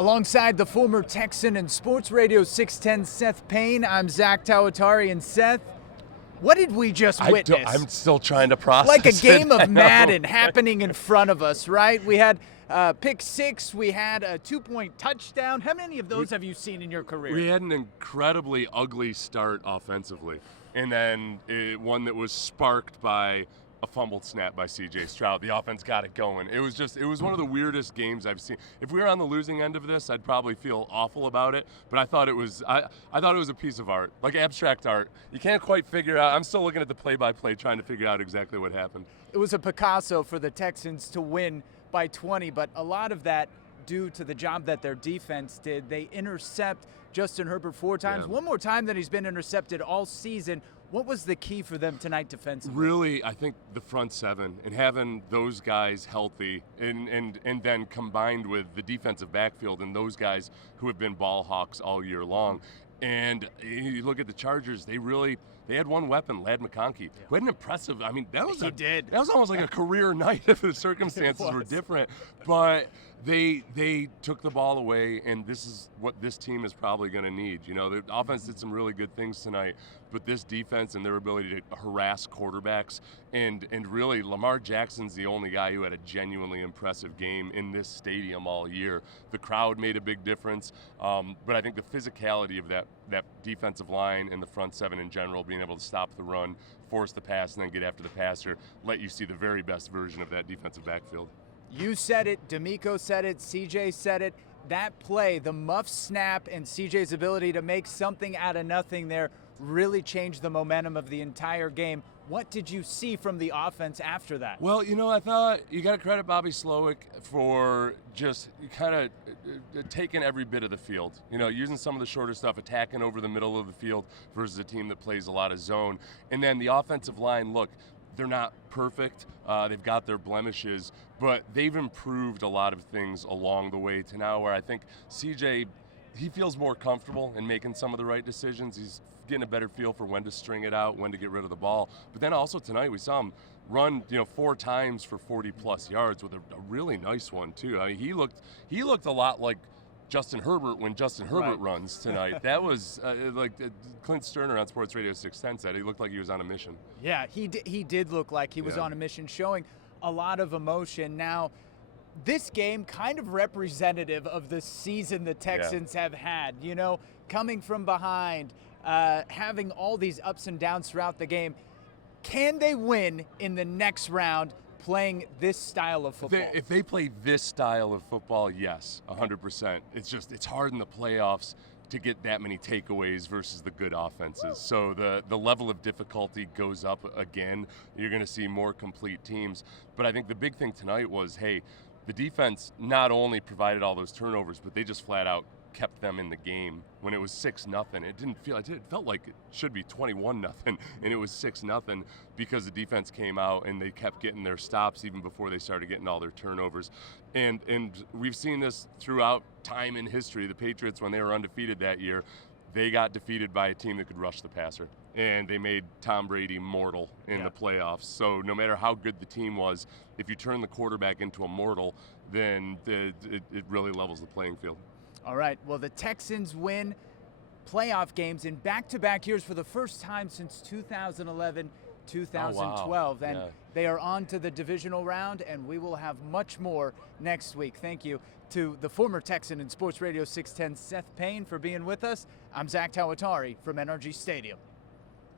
Alongside the former Texan and Sports Radio 610 Seth Payne, I'm Zack Tawatari. And Seth, what did we just witness? I'm still trying to process like a game it. of Madden happening in front of us, right? We had pick six, we had a 2-point touchdown. How many of those have you seen in your career? We had an incredibly ugly start offensively, and then one that was sparked by a fumbled snap by C.J. Stroud. The offense got it going. It was one of the weirdest games I've seen. If we were on the losing end of this, I'd probably feel awful about it. But I thought it was a piece of art, like abstract art. You can't quite figure out. I'm still looking at the play-by-play, trying to figure out exactly what happened. It was a Picasso for the Texans to win by 20, but a lot of that due to the job that their defense did. They intercept Justin Herbert 4 times, one more time than he's been intercepted all season. What was the key for them tonight defensively? Really, I think the front seven and having those guys healthy and then combined with the defensive backfield and those guys who have been ball hawks all year long. And you look at the Chargers, they had one weapon, Ladd McConkey, who had an impressive, that was almost like a career night if the circumstances were different. But they took the ball away, and this is what this team is probably going to need. You know, the offense did some really good things tonight, but this defense and their ability to harass quarterbacks, and really Lamar Jackson's the only guy who had a genuinely impressive game in this stadium all year. The crowd made a big difference, but I think the physicality of that defensive line and the front seven in general, being able to stop the run, force the pass, and then get after the passer, let you see the very best version of that defensive backfield. You said it, D'Amico said it, CJ said it. That play, the muff snap and CJ's ability to make something out of nothing there really changed the momentum of the entire game. What did you see from the offense after that? Well, I thought you got to credit Bobby Slowick for just kind of taking every bit of the field. Using some of the shorter stuff, attacking over the middle of the field versus a team that plays a lot of zone. And then the offensive line, look, they're not perfect. They've got their blemishes, but they've improved a lot of things along the way to now where I think CJ, he feels more comfortable in making some of the right decisions. He's getting a better feel for when to string it out, when to get rid of the ball. But then also tonight we saw him run, 4 times for 40-plus yards with a really nice one too. He looked a lot like Justin Herbert when Justin Herbert runs tonight. That was like Clint Sterner on Sports Radio 610 said he looked like he was on a mission. Yeah, he did look like he was on a mission, showing a lot of emotion. Now, this game kind of representative of the season the Texans have had, coming from behind, having all these ups and downs throughout the game. Can they win in the next round playing this style of football? If they play this style of football, yes, 100%. It's hard in the playoffs to get that many takeaways versus the good offenses. So the level of difficulty goes up again. You're going to see more complete teams. But I think the big thing tonight was, hey, the defense not only provided all those turnovers, but they just flat out kept them in the game. When it was 6-0, it felt like it should be 21-0, and it was 6-0 because the defense came out and they kept getting their stops even before they started getting all their turnovers. And we've seen this throughout time in history. The Patriots, when they were undefeated that year, they got defeated by a team that could rush the passer, and they made Tom Brady mortal in the playoffs. So no matter how good the team was, if you turn the quarterback into a mortal, then it really levels the playing field. All right, well, the Texans win playoff games in back-to-back years for the first time since 2011, 2012. And they are on to the divisional round, and we will have much more next week. Thank you to the former Texan and Sports Radio 610, Seth Payne, for being with us. I'm Zack Tawatari from NRG Stadium.